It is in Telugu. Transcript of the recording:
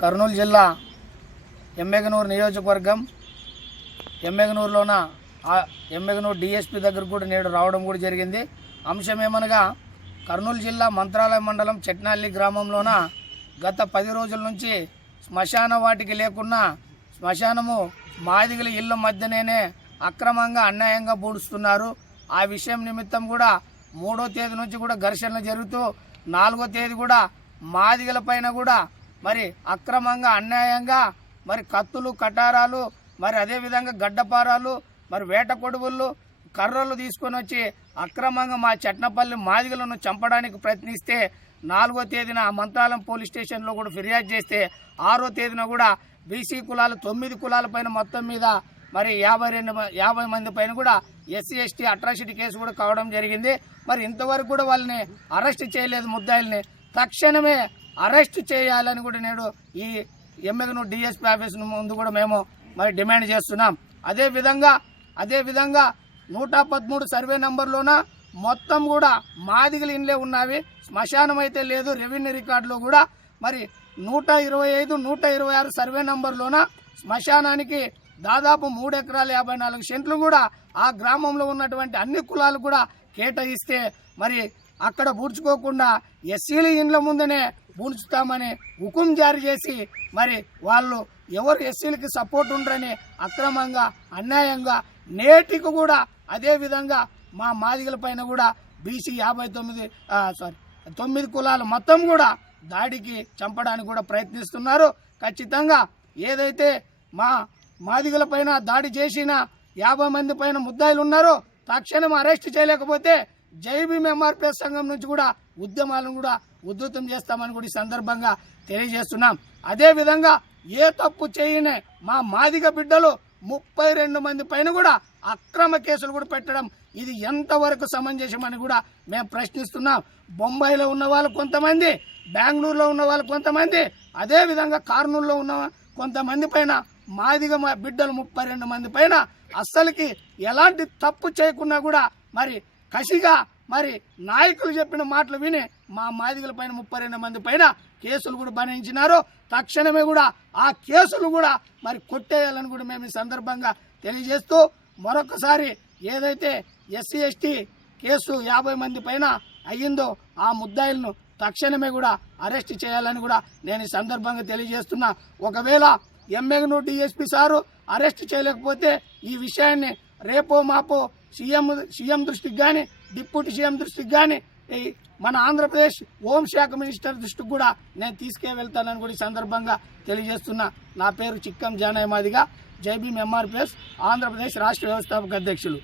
కర్నూలు జిల్లా ఎమ్మెగనూరు నియోజకవర్గం ఎమ్మెగనూరులోన ఎమ్మెగనూరు డిఎస్పి దగ్గర కూడా నేడు రావడం కూడా జరిగింది. అంశం ఏమనగా కర్నూలు జిల్లా మంత్రాలయ మండలం చెట్నల్లి గ్రామంలోన గత పది రోజుల నుంచి శ్మశాన వాటికి లేకున్నా శ్మశానము మాదిగల ఇళ్ళ మధ్యనే అక్రమంగా అన్యాయంగా పూడుస్తున్నారు ఆ విషయం నిమిత్తం కూడా మూడో తేదీ నుంచి కూడా ఘర్షణలు జరుగుతూ నాలుగో తేదీ కూడా మాదిగల పైన కూడా మరి అక్రమంగా అన్యాయంగా మరి కత్తులు కటారాలు మరి అదేవిధంగా గడ్డపారాలు మరి వేట కొడువులు కర్రలు తీసుకొని వచ్చి అక్రమంగా మా చట్నపల్లి మాదిగలను చంపడానికి ప్రయత్నిస్తే నాలుగో తేదీన మంత్రాలయం పోలీస్ స్టేషన్లో కూడా ఫిర్యాదు చేస్తే ఆరో తేదీన కూడా బీసీ కులాలు తొమ్మిది కులాల పైన మొత్తం మీద మరి యాభై రెండు యాభై మంది పైన కూడా ఎస్సీ ఎస్టీ అట్రాసిటీ కేసు కూడా కావడం జరిగింది. మరి ఇంతవరకు కూడా వాళ్ళని అరెస్ట్ చేయలేదు ముద్దాయిల్ని. తక్షణమే అరెస్ట్ చేయాలని కూడా నేడు ఈ ఎమ్మెగనూరు డిఎస్పీ ఆఫీస్ ముందు కూడా మేము మరి డిమాండ్ చేస్తున్నాం. అదే విధంగా అదే విధంగా నూట పదమూడు సర్వే నంబర్లోన మొత్తం కూడా మాదిగలు ఇండ్లే ఉన్నవి. శ్మశానం అయితే లేదు రెవెన్యూ రికార్డులో కూడా. మరి నూట ఇరవై ఐదు నూట ఇరవై ఆరు సర్వే నంబర్లోన శ్మశానానికి దాదాపు మూడు ఎకరాల యాభై నాలుగు సెంట్లు కూడా ఆ గ్రామంలో ఉన్నటువంటి అన్ని కులాలు కూడా కేటాయిస్తే మరి అక్కడ పూడ్చుకోకుండా ఎస్సీల ఇండ్ల ముందనే పూడ్చుతామని హుకుం జారీ చేసి మరి వాళ్ళు ఎవరు ఎస్సీలకి సపోర్ట్ ఉండరని అక్రమంగా అన్యాయంగా నేటికి కూడా అదే విధంగా మా మాదిగల పైన కూడా బీసీ యాభై తొమ్మిది సారీ తొమ్మిది కులాలు మొత్తం కూడా దాడికి చంపడానికి కూడా ప్రయత్నిస్తున్నారు. ఖచ్చితంగా ఏదైతే మా మాదిగల పైన దాడి చేసిన యాభై మంది పైన ముద్దాయిలు ఉన్నారో తక్షణం అరెస్ట్ చేయలేకపోతే జై భీమ్ ఎంఆర్పిఎస్ సంఘం నుంచి కూడా ఉద్యమాలను కూడా ఉధృతం చేస్తామని కూడా ఈ సందర్భంగా తెలియజేస్తున్నాం. అదేవిధంగా ఏ తప్పు చేయని మా మాదిగ బిడ్డలు ముప్పై రెండు మంది పైన కూడా అక్రమ కేసులు కూడా పెట్టడం ఇది ఎంతవరకు సమంజసమని కూడా మేము ప్రశ్నిస్తున్నాం. బొంబాయిలో ఉన్న వాళ్ళు కొంతమంది బెంగళూరులో ఉన్న వాళ్ళు కొంతమంది అదేవిధంగా కార్నూలులో ఉన్న కొంతమంది పైన మాదిగ మా బిడ్డలు ముప్పై రెండు మంది పైన అస్సలకి ఎలాంటి తప్పు చేయకున్నా కూడా మరి కసిగా మరి నాయకులు చెప్పిన మాటలు విని మా మాదిగల పైన ముప్పై రెండు మంది పైన కేసులు కూడా బనాయించినారు తక్షణమే కూడా ఆ కేసులు కూడా మరి కొట్టేయాలని కూడా మేము ఈ సందర్భంగా తెలియజేస్తూ మరొకసారి ఏదైతే ఎస్సీ ఎస్టీ కేసు యాభై మంది పైన అయ్యిందో ఆ ముద్దాయిలను తక్షణమే కూడా అరెస్ట్ చేయాలని కూడా నేను ఈ సందర్భంగా తెలియజేస్తున్నా. ఒకవేళ ఎమ్మెగనూరు డిఎస్పీ సారు అరెస్ట్ చేయలేకపోతే ఈ విషయాన్ని రేపో మాపో సీఎం సీఎం దృష్టికి కానీ డిప్యూటీ సీఎం దృష్టికి కానీ మన ఆంధ్రప్రదేశ్ హోంశాఖ మినిస్టర్ దృష్టికి కూడా నేను తీసుకే వెళ్తానని కూడా ఈ సందర్భంగా తెలియజేస్తున్నా. నా పేరు చిక్కం జానయ్య మాదిగా. జైబీఎం ఎంఆర్పిఎస్ ఆంధ్రప్రదేశ్ రాష్ట్ర వ్యవస్థాపక అధ్యక్షులు.